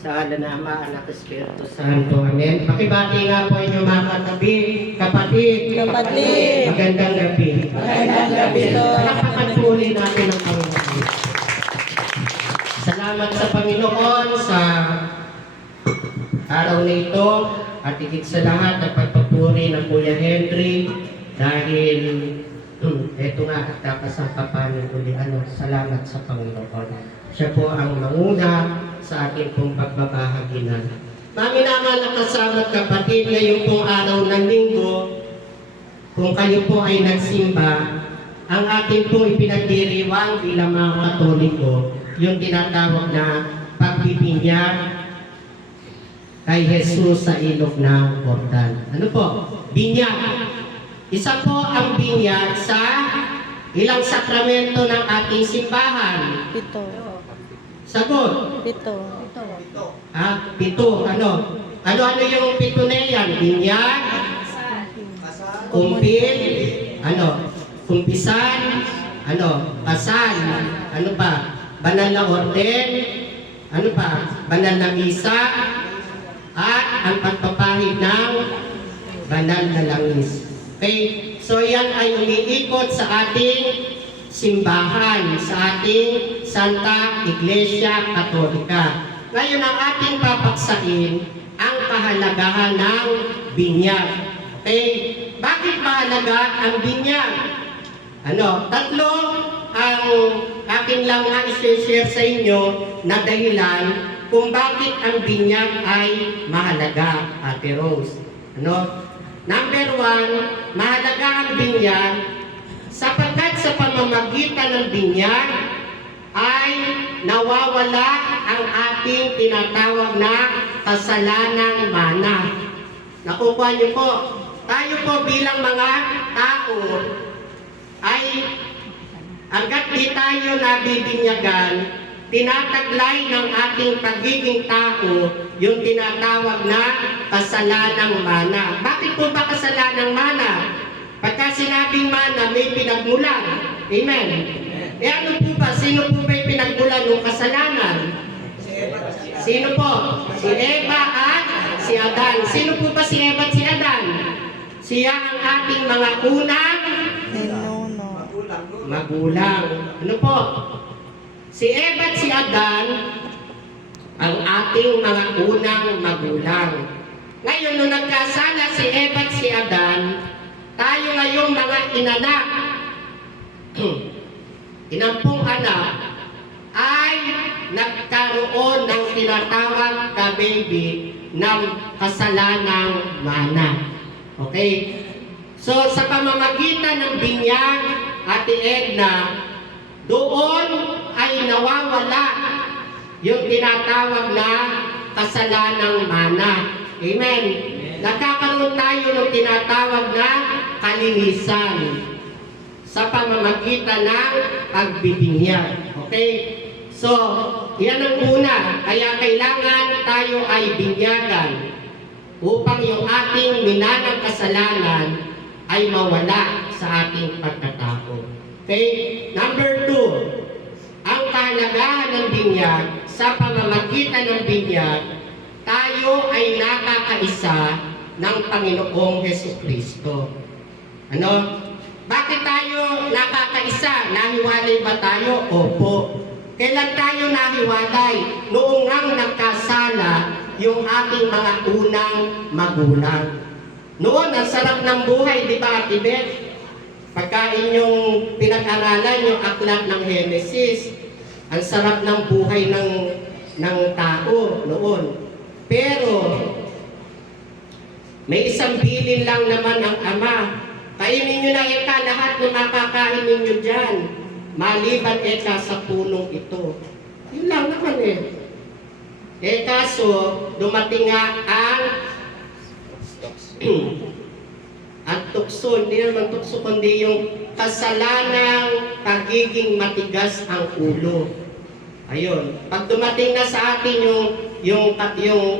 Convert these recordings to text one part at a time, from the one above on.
Sa ala na Ama, Anak, Espiritu Santo. Amen. Pakibati nga po inyo mga katabi, kapatid. Kapatid. Magandang gabi. Magandang gabi, Lord. Nakapagpatuloy natin ang Panginoon. Salamat sa Panginoon sa araw na ito at higit sa lahat ang pagpapuri ng Kuya Henry dahil eto nga at kakasangkapan ng uli. Salamat sa Panginoon. Siya po ang manguna sa ating pong pagbabahaginan. Maminamahal na kasama at kapatid, ngayon pong araw ng linggo, kung kayo po ay nagsimba, ang ating pong ipinagdiriwang bilang mga Katoliko, yung tinatawag na pagbibinyag kay Jesus sa ilog ng Jordan. Ano po? Binyag. Isa po ang binyag sa ilang sakramento ng ating simbahan. Pito. Sagot. Pito. Pito. Ano yung pito na yan? Binyag, kumpil, kumpisan, kasal, pa? Banal na orden, pa? Banal na misa, at ang pagpapahid ng banal na langis. Okay? So yan ay umiikot sa ating simbahan, sa ating Santa Iglesia Katolika. Ngayon ang ating papaksain ang kahalagahan ng binyag. Okay? Bakit mahalaga ang binyag? Tatlo ang akin lang na i-share sa inyo na dahilan kung bakit ang binyag ay mahalaga, Ate Rose. Number one, mahalaga ang binyag sapagkat sa pamamagitan ng binyag ay nawawala ang ating tinatawag na kasalanang mana. Nakukuha niyo po, tayo po bilang mga tao ay hanggat di tayo nabibinyagan, tinataglay ng ating pagiging tao yung tinatawag na kasalanang mana. Bakit po ba kasalanang mana? Pagka sinabing mana, may pinagmulan. Amen. Ano po ba? Sino po ba yung pinagmulan ng kasalanan? Sino po? Si Eva at si Adan. Sino po ba si Eva at si Adan? Siya ang ating mga unang magulang. Ano po? Si Eva at si Adan ang ating mga unang magulang. Ngayon, nung nagkasala si Eva at si Adan, tayo ngayong mga inanak, inampung anak, ay nagkaroon ng tinatawag ka-baby ng kasalanang mana. Okay? So, sa pamamagitan ng binyag, Ate Edna, doon ay nawawala yung tinatawag na kasalanang mana. Amen. Nagkakaroon tayo ng tinatawag na kalinisan sa pamamagitan ng pagbibinyag. Okay? So, yan ang una. Kaya kailangan tayo ay binyagan upang yung ating minanang kasalanan ay mawala sa ating pagkatao. Okay? Number two, ang kahalagahan ng binyag, sa pamamagitan ng binyag, tayo ay nakakaisa ng Panginoong Jesucristo. Bakit tayo nakakaisa? Nahiwalay ba tayo? Opo. Kailan tayo nahiwalay? Noong ang nagkasala yung ating mga unang magulang. Noon, ang sarap ng buhay, di ba, Ate Beth? Pagka inyong pinag-aralan yung aklat ng Genesis, ang sarap ng buhay ng tao noon. Pero, may isang bilin lang naman ang Ama. Kainin nyo na eka lahat ng makakain ninyo dyan. Maliban eka sa punong ito. Yun lang naman kaso, dumating nga ang tukso, hindi naman tukso, kundi yung kasalanang pagiging matigas ang ulo. Ayun. Pag dumating na sa atin yung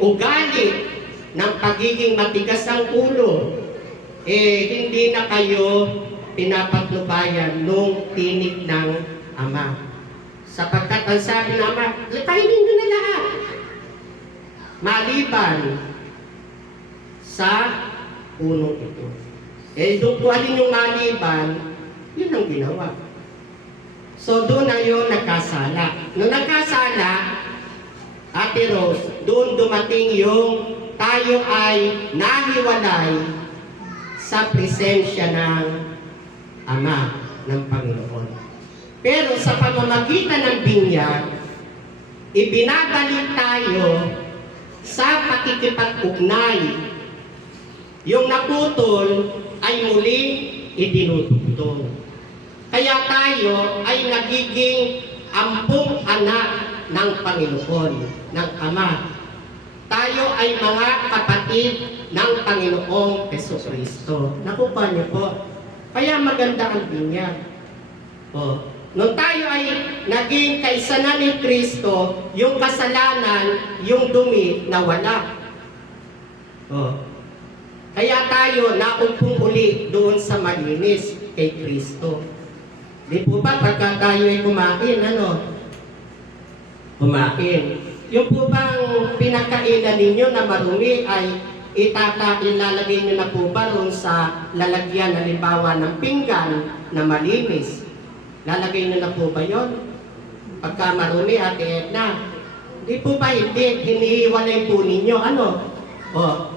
ugali ng pagiging matigas ang ulo, hindi na kayo pinapatnubayan nung tinig ng Ama. Sapagkat ang sabi ng Ama, kainin nyo na lahat. maliban sa punong ito. Eh, doon kung alin yung maliban, yun ang ginawa. So, doon na yun nagkasala. Nung nagkasala, Ate Rose, doon dumating yung tayo ay nahiwalay sa presensya ng Ama ng Panginoon. Pero sa pamamagitan ng binyag, ibinabalik tayo sa pakikipag-ugnay. Yung naputol ay muling idinudugtong. Kaya tayo ay nagiging ampung anak ng Panginoon, ng Ama. Tayo ay mga kapatid ng Panginoong Jesucristo. Nakuha niyo po. Kaya maganda ang binyag. Nung tayo ay naging kaisa ni Kristo, yung kasalanan, yung dumi, nawala. Kaya tayo naumpong uli doon sa malinis kay Kristo. Di po ba pagka tayo ay kumain, kumain. Yung po bang pinakainan ninyo na marumi ay ilalagay nyo na po ba roon sa lalagyan, halimbawa ng pinggan na malinis? Lalagay nyo na po ba yun? Pagka marumi, Ate Edna. Di po ba hindi? Hinihiwalay po ninyo.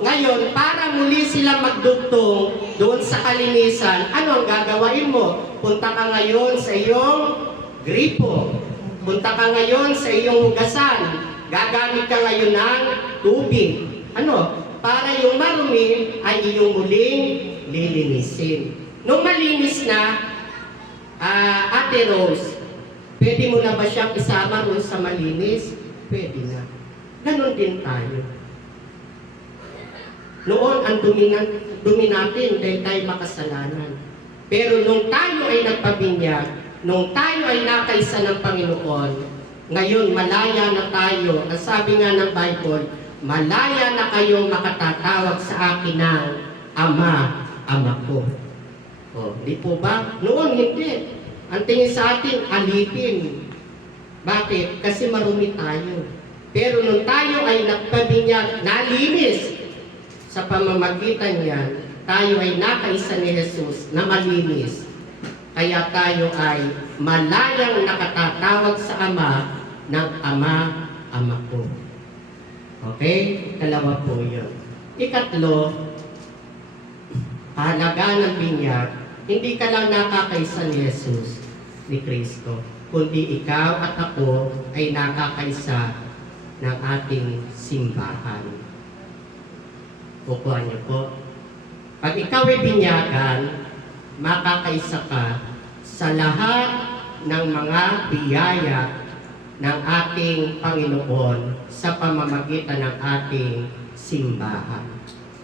Ngayon, para muli sila magdugtong doon sa kalinisan, ano ang gagawain mo? Punta ka ngayon sa iyong gripo. Punta ka ngayon sa iyong hugasan. Gagamit ka ngayon ng tubig. Para yung marumi ay iyong muling lilinisin. Nung malinis na, Ate Rose, pwede mo na ba siyang isama ron sa malinis? Pwede na. Ganon din tayo. Noon, ang dumi natin dahil tayo makasalanan. Pero nung tayo ay nagpabinyag, nung tayo ay nakaisa ng Panginoon, ngayon malaya na tayo. Ang sabi nga ng Bible, malaya na kayong makatatawag sa akin ng Ama, Ama ko. Di po ba? Noon hindi. Ang tingin sa atin, alipin. Bakit? Kasi marumi tayo. Pero nung tayo ay nagpabinyag, nalinis, sa pamamagitan niyan, tayo ay nakaisa ni Jesus na malinis. Kaya tayo ay malayang nakatatawag sa Ama ng Ama, Ama ko. Okay? Dalawa po yun. Ikatlo, kahalaga ng binyag, hindi ka lang nakakaisa ni Jesus, ni Kristo, kundi ikaw at ako ay nakakaisa ng ating simbahan. Kukuha niyo po. Pag ikaw ay binyagan, makakaisa ka sa lahat ng mga biyaya ng ating Panginoon sa pamamagitan ng ating simbahan.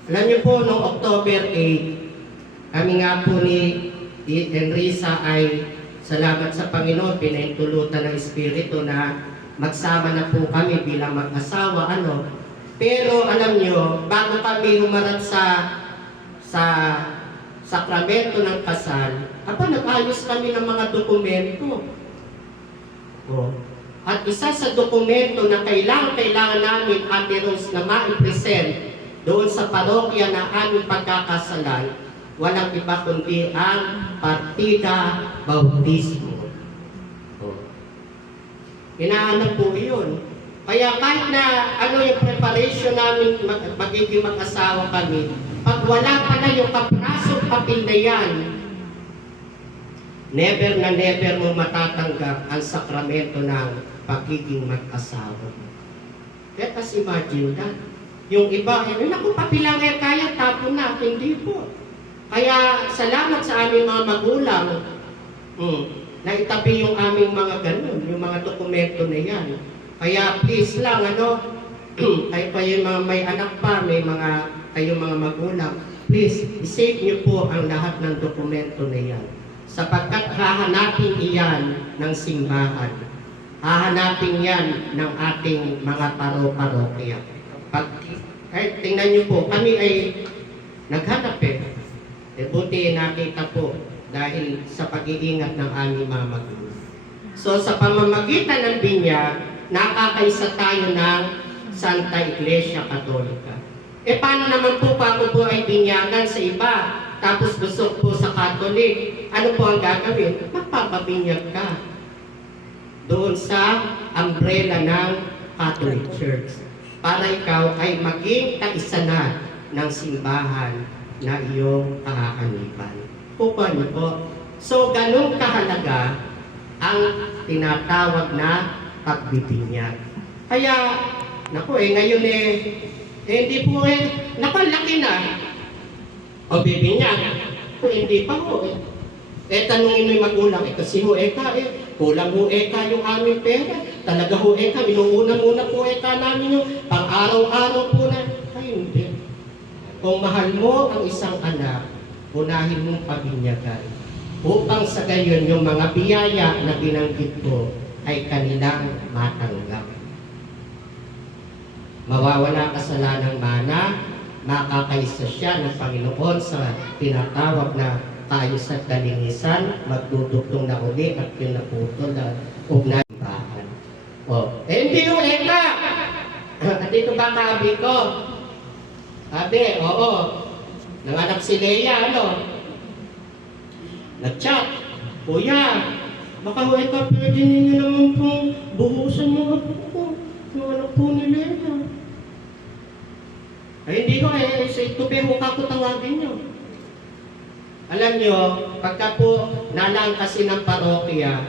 Alam niyo po, noong October 8, kami nga po ni Enrisa ay salamat sa Panginoon, pinahintulutan ng Espiritu na magsama na po kami bilang mag-asawa. Pero alam niyo, bago kami humarap sa sakramento ng kasal, nag-ayos kami ng mga dokumento. At isa sa dokumento na kailangan namin, Ate Rose, na ma-present doon sa parokya na aming pagkakasalan, walang iba kundi ang partida bautismo. Hinahanap po yun. Kaya kahit na yung preparation namin, magiging mag-asawa kami, pag wala pa na yung kaprasong papel na yan, never na never mo matatanggap ang sakramento ng pagiging mag-asawa. Let us imagine that. Yung iba, naku, papilang kaya tapon na. Hindi po. Kaya salamat sa aming mga magulang na itabi yung aming mga ganun, yung mga dokumento na yan. Kaya please lang, kayo pa yung mga may anak pa, may mga kayong mga magulang, please, isave niyo po ang lahat ng dokumento na yan. Sapagkat hahanapin iyan ng simbahan. Hahanapin yan ng ating mga parokya. Tingnan niyo po, kami ay naghanap buti nakita po dahil sa pag-iingat ng aming mga magulang. So sa pamamagitan ng binyag, nakakaisa tayo ng Santa Iglesia Katolika. E paano naman po pa ako po ay binyagan sa iba, tapos gusto po sa Catholic, ano po ang gagawin? Magpapabinyag ka doon sa umbrella ng Catholic Church para ikaw ay maging kaisa na ng simbahan na iyong kakakanipan. Kukuha niyo po. So, ganun kahalaga ang tinatawag na pagbibinyag. Kaya, naku ngayon hindi po naku, laki na. O bibinyag. Kung hindi pa ho tanungin mo yung magulang, kasi ho kulang ho yung aming pera. Talaga ho inuuna-muna po namin yung pang-araw-araw po na. Ay, hindi. Kung mahal mo ang isang anak, unahin mong pabinyagan. Upang sa gayon yung mga biyaya na binanggit ko ay kanilang matanggap. Mawawala kasalanang mana, makakaisa siya ng Panginoon sa tinatawag na kaayos at kalinisan, magdudugtong na uli at yung naputol na ugnayan. Hindi yung eka! Dito ba kabi ko? Sabi, oo. Nanganak si Leia, nag-chat. Kuya, baka pwede ninyo naman pong buhusan yung apo ko. Yung anak po ni Leia. Ay, hindi ko sa itubi mo kako tawagin nyo. Alam nyo, pagka po nalang kasi ng parokya,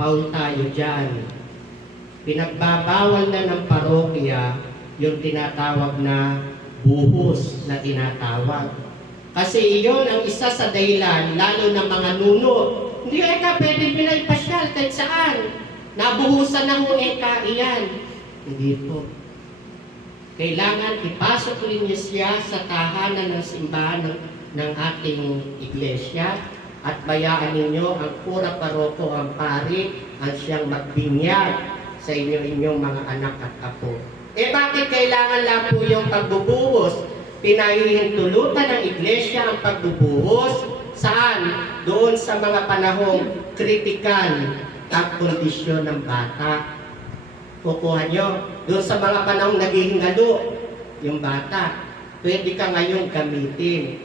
Paul tayo dyan. Pinagbabawal na ng parokya yung tinatawag na buhos na tinatawag. Kasi iyon ang isa sa dahilan, lalo ng mga nuno. Hindi pwede pinaipasyal kahit saan. Nabuhusan na ho iyan. Hindi po. Kailangan ipasok ninyo siya sa tahanan ng simbahan ng ating iglesia at bayaan ninyo ang pura paroko, ang pari, ang siyang magbinyag sa inyong mga anak at apo. Bakit kailangan lang po yung pagbubuhos? Pinahihintulutan ng iglesia ang pagbubuhos. Saan? Doon sa mga panahong kritikal at kondisyon ng bata. Kukuha nyo, doon sa mga panahong naghihingalo yung bata. Pwede ka ngayon gamitin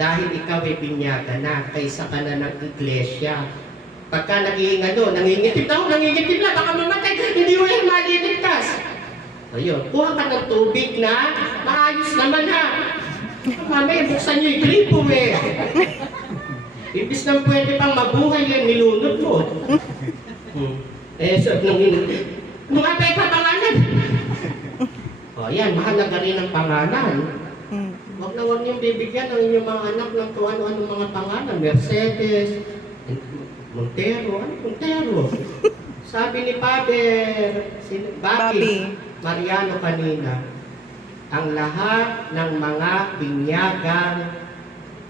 dahil ikaw ay binyaga na kaysa ka na ng iglesia. Pagka naghihingalo, nangingitip na, baka mamatay, hindi mo yan maliligtas. Ayun, kuha ka ng tubig na maayos naman ha. Mamaya, buksan nyo yung gripo Ibis na pwede pang mabuhay yan, nilunod mo. Nung apay pa pangalan. Yan, mahalaga rin ang pangalan. Huwag na huwag niyong bibigyan ng inyong mga anak ng kung ano-ano mga pangalan. Mercedes, Montero. Sabi ni Bobby Mariano kanina, ang lahat ng mga binyagang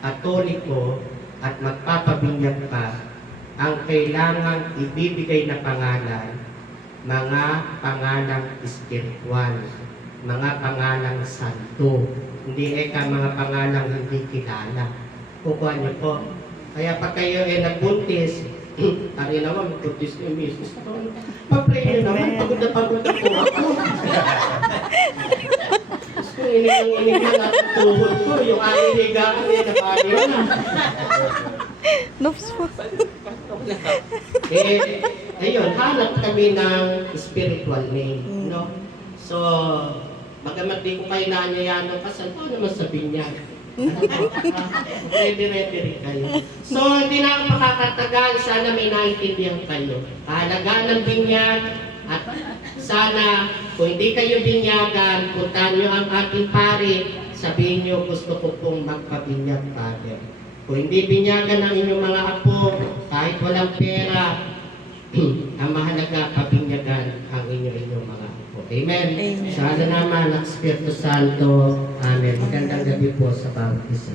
Katoliko at magpapabinyag pa, ang kailangang ibibigay na pangalan, mga pangalang espiritual, mga pangalang santo, hindi mga pangalang hindi kilala. Kukuha niyo po. Kaya pag kayo nagbuntis, ari naman, buntis niyo misis. Pag-pray niyo naman, pagod na po ako. Gusto inig na tuhod ko, yung aliligaan niya na paano na. Ayun, hanap kami ng spiritual name, no? So, magamat di ko kayo naanyayaan ng kasal, paano naman sabihin niya? Ready rin kayo. So, hindi na ako makakatagal. Sana may naintindihan kayo. Kahalagaan ng binyag at sana kung hindi kayo binyagan, puntahan nyo ang ating pari, sabihin nyo gusto ko pong magpabinyag, Father. Kung hindi binyagan ang inyong mga apo, kahit walang pera, ang mahalaga pabinyagan ang inyong mga apo. Amen? Sana naman ang Espiritu Santo. Amen. Magandang gabi po sa bawat isa.